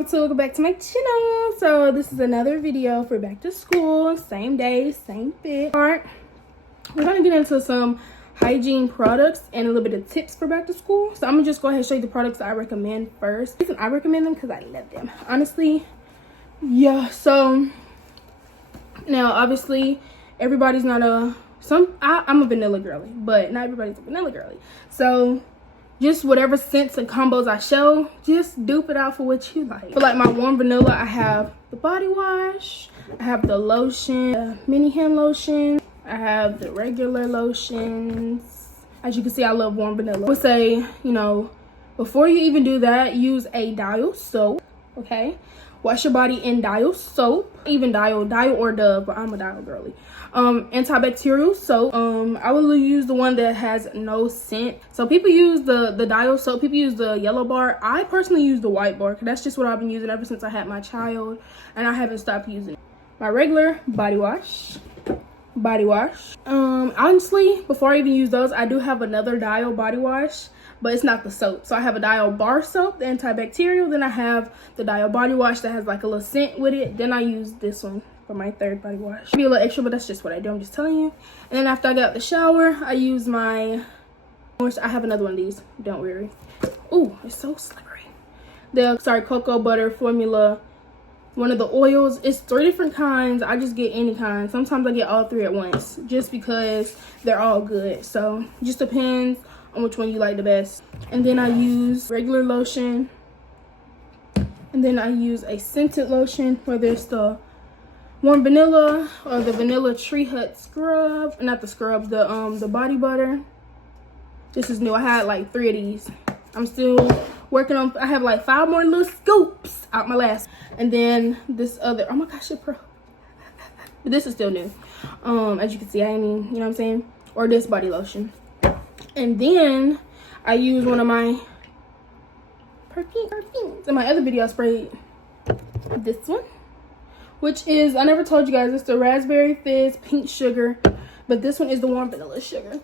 welcome back to my channel. So this is another video for back to school, same day, same fit. All right, we're gonna get into some hygiene products and a little bit of tips for back to school. So I'm gonna just go ahead and show you the products I recommend first. The reason I recommend them because I love them, honestly. Yeah, so now obviously everybody's not I'm a vanilla girly, but not everybody's a vanilla girly. So just whatever scents and combos I show, just dupe it out for what you like. For like my warm vanilla, I have the body wash, I have the lotion, the mini hand lotion, I have the regular lotions. As you can see, I love warm vanilla. I would say, you know, before you even do that, use a Dial soap, okay? Wash your body in Dial soap, even Dial or Dove, but I'm a Dial girly. Antibacterial soap. I will use the one that has no scent. So people use the Dial soap, people use the yellow bar. I personally use the white bar because that's just what I've been using ever since I had my child, and I haven't stopped using it. My regular body wash. Honestly, before I even use those, I do have another Dial body wash, but it's not the soap. So I have a Dial bar soap, the antibacterial, then I have the Dial body wash that has like a little scent with it, then I use this one for my third body wash. Be a little extra, but that's just what I do, I'm just telling you. And then after I get out the shower, I use my, I have another one of these, don't worry. Ooh, it's so slippery. The cocoa butter formula, one of the oils. It's 3 different kinds. I just get any kind. Sometimes I get all 3 at once just because they're all good. So just depends on which one you like the best. And then I use regular lotion, and then I use a scented lotion, whether it's the warm vanilla or the vanilla tree hut scrub, not the scrub, the body butter. This is new. I had like 3 of these. I'm still working on, I have like 5 more little scoops out my last. And then this other, oh my gosh, it's pro. But this is still new. As you can see, I mean, you know what I'm saying? Or this body lotion. And then I use one of my perfumes. In my other video, I sprayed this one, which is, I never told you guys, it's the raspberry fizz pink sugar, but this one is the warm vanilla sugar.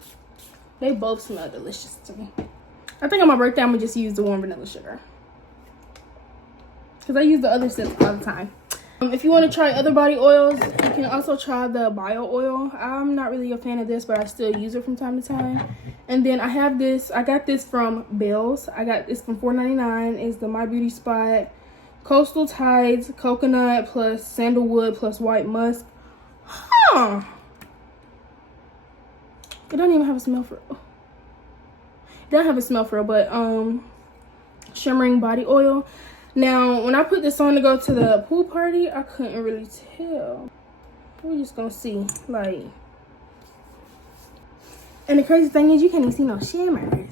They both smell delicious to me. I think on my birthday, I'm gonna just use the warm vanilla sugar because I use the other scents all the time. If you want to try other body oils, you can also try the bio oil. I'm not really a fan of this, but I still use it from time to time. And then I have this, I got this from Bill's. I got this from $4.99. It's the My Beauty Spot Coastal Tides Coconut plus Sandalwood plus White Musk. Huh. It don't even have a smell for it. It don't have a smell for real, but shimmering body oil. Now, when I put this on to go to the pool party, I couldn't really tell. We're just gonna see, like. And the crazy thing is, you can't even see no shimmers.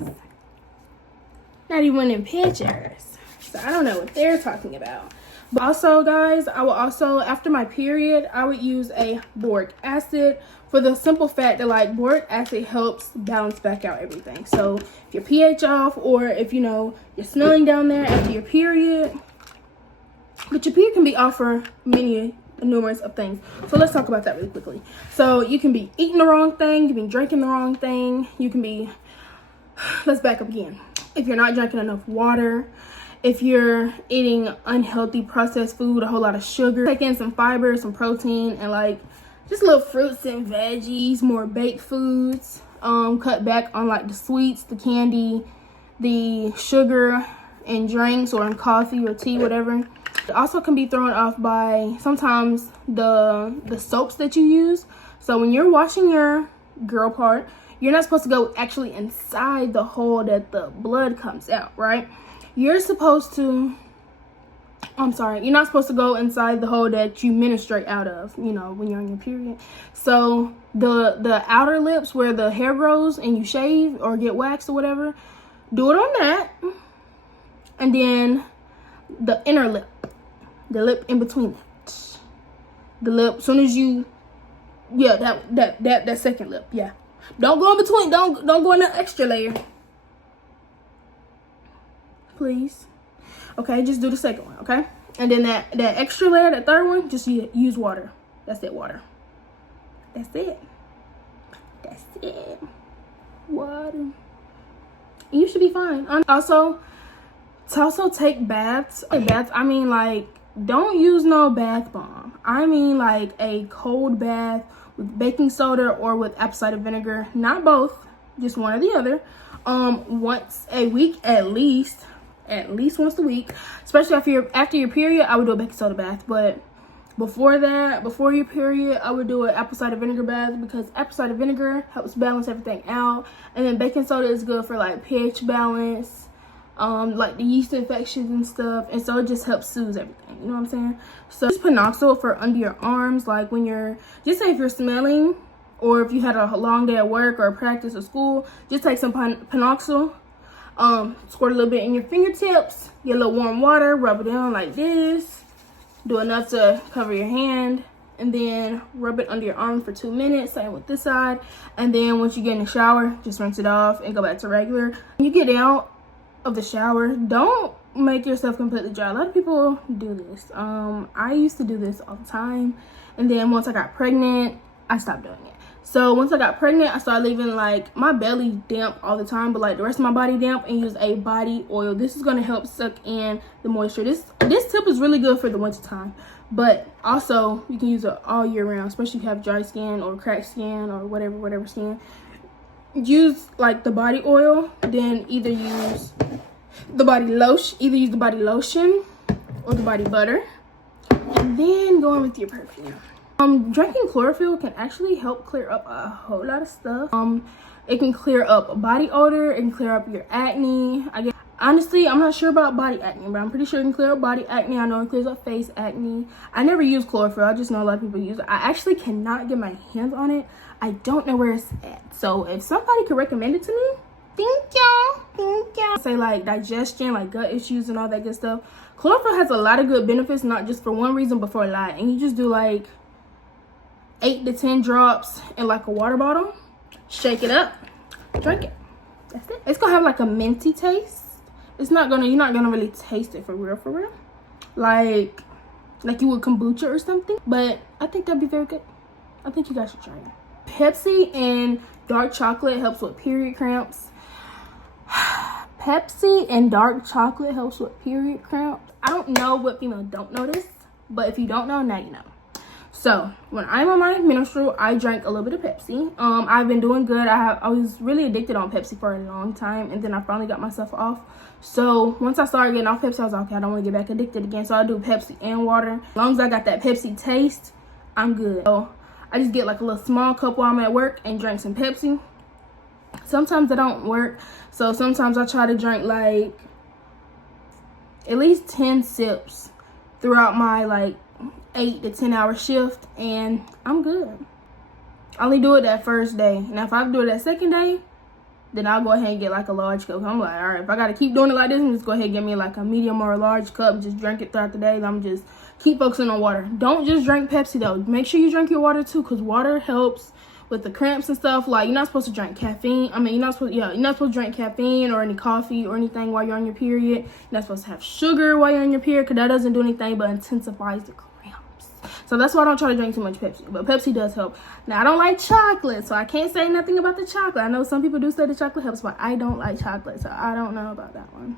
Not even in pictures. So I don't know what they're talking about. But also, guys, I will also, after my period, I would use a boric acid for the simple fact that, like, boric acid helps balance back out everything. So if your pH off, or if, you know, you're smelling down there after your period, but your period can be off for numerous of things. So let's talk about that really quickly. So you can be eating the wrong thing, you can be drinking the wrong thing, you can be, let's back up again. If you're not drinking enough water, if you're eating unhealthy processed food, a whole lot of sugar, take in some fiber, some protein, and like just little fruits and veggies, more baked foods. Cut back on like the sweets, the candy, the sugar in drinks or in coffee or tea, whatever. It also can be thrown off by sometimes the soaps that you use. So when you're washing your girl part, you're not supposed to go actually inside the hole that the blood comes out, right? You're supposed to, you're not supposed to go inside the hole that you menstruate out of, you know, when you're on your period. So the outer lips where the hair grows and you shave or get waxed or whatever, do it on that. And then the inner lip, the lip in between it. The lip, as soon as you, yeah, that second lip, yeah. Don't go in between, don't go in the extra layer. Please. Okay, just do the second one, okay? And then that extra layer, that third one, just use water. That's it, water. That's it. That's it. Water. And you should be fine. Also, To also take baths. I mean, like, don't use no bath bomb. I mean, like, a cold bath with baking soda or with apple cider vinegar. Not both, just one or the other. Once a week at least once a week. Especially after your period, I would do a baking soda bath. But before that, before your period, I would do an apple cider vinegar bath, because apple cider vinegar helps balance everything out. And then baking soda is good for like pH balance, like the yeast infections and stuff. And so it just helps soothe everything, you know what I'm saying? So just Panoxyl for under your arms, like when you're, just say if you're smelling, or if you had a long day at work or practice or school, just take some Panoxyl, squirt a little bit in your fingertips, get a little warm water, rub it on like this, do enough to cover your hand, and then rub it under your arm for 2 minutes, same with this side. And then once you get in the shower, just rinse it off and go back to regular. When you get out of the shower, don't make yourself completely dry. A lot of people do this. I used to do this all the time, and then once I got pregnant, I stopped doing it. So once I got pregnant, I started leaving like my belly damp all the time, but like the rest of my body damp, and use a body oil. This is going to help suck in the moisture. This tip is really good for the winter time, but also you can use it all year round, especially if you have dry skin or cracked skin or whatever skin. Use like the body oil, then either use the body lotion or the body butter, and then go in with your perfume. Drinking chlorophyll can actually help clear up a whole lot of stuff. It can clear up body odor, it can clear up your acne. Honestly, I'm not sure about body acne, but I'm pretty sure it can clear up body acne. I know it clears up face acne. I never use chlorophyll. I just know a lot of people use it. I actually cannot get my hands on it. I don't know where it's at. So if somebody could recommend it to me, thank y'all. Say like digestion, like gut issues and all that good stuff. Chlorophyll has a lot of good benefits, not just for one reason, but for a lot. And you just do like 8 to 10 drops in like a water bottle, shake it up, drink it. That's it. It's gonna have like a minty taste. You're not gonna really taste it for real, like you would kombucha or something. But I think that'd be very good. I think you guys should try it. Pepsi and dark chocolate helps with period cramps. Pepsi and dark chocolate helps with period cramps. I don't know what females don't know this, but if you don't know, now you know. So when I'm on my menstrual, I drank a little bit of Pepsi. I've been doing good. I was really addicted on Pepsi for a long time, and then I finally got myself off. So once I started getting off Pepsi, I was like, okay, I don't want to get back addicted again. So I do Pepsi and water. As long as I got that Pepsi taste, I'm good. So I just get like a little small cup while I'm at work and drink some Pepsi. Sometimes it don't work, so sometimes I try to drink like at least 10 sips throughout my like 8 to 10 hour shift, and I'm good. I only do it that first day. Now if I do it that second day, then I'll go ahead and get like a large cup. I'm like, all right, if I gotta keep doing it like this, I'm just go ahead and get me like a medium or a large cup and just drink it throughout the day. I'm just keep focusing on water. Don't just drink Pepsi though. Make sure you drink your water too, because water helps with the cramps and stuff. Like, you're not supposed to drink caffeine. I mean, you're not supposed to drink caffeine or any coffee or anything while you're on your period. You're not supposed to have sugar while you're on your period, because that doesn't do anything but intensifies the cramps. So that's why I don't try to drink too much Pepsi. But Pepsi does help. Now, I don't like chocolate, so I can't say nothing about the chocolate. I know some people do say the chocolate helps, but I don't like chocolate, so I don't know about that one.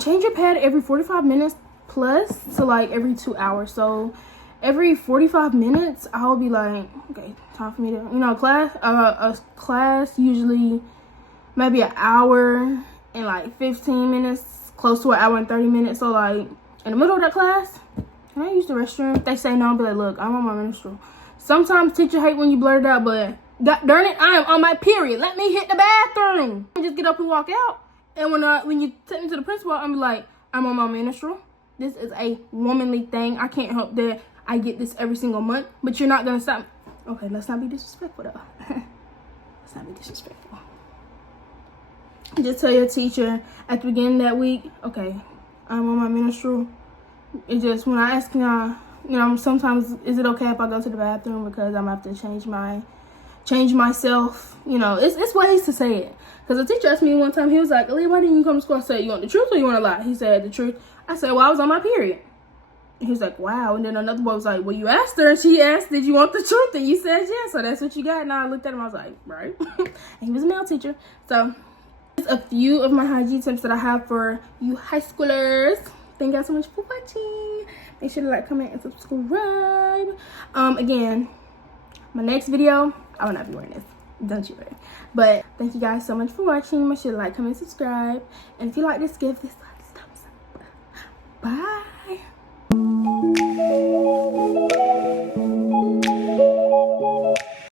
Change your pad every 45 minutes plus to like every 2 hours. So every 45 minutes, I'll be like, okay, time for me to, a class usually maybe an hour and like 15 minutes, close to an hour and 30 minutes. So like in the middle of that class, can I use the restroom? If they say no, I'll be like, look, I'm on my menstrual. Sometimes teacher hate when you blurt it out, but God darn it, I am on my period. Let me hit the bathroom. Just get up and walk out. And when you take me to the principal, I'm like, I'm on my menstrual. This is a womanly thing. I can't help that I get this every single month, but you're not gonna stop. Okay, let's not be disrespectful though. Let's not be disrespectful. Just tell your teacher at the beginning of that week, okay, I'm on my menstrual. It's just when I ask sometimes, is it okay if I go to the bathroom, because I'm gonna have to change myself. It's ways to say it. Because the teacher asked me one time, he was like, Aaliyah, why didn't you come to school? I said, you want the truth or you want to lie? He said, the truth. I said, well, I was on my period. He was like, wow. And then another boy was like, well, you asked her, and she asked, did you want the truth? And you said, yeah, so that's what you got. And I looked at him, I was like, right. And he was a male teacher. So A few of my hygiene tips that I have for you high schoolers. Thank you guys so much for watching. Make sure to like, comment, and subscribe. Again, my next video, I will not be wearing this. Don't you worry. But thank you guys so much for watching. Make sure to like, comment, subscribe. And if you like this, give this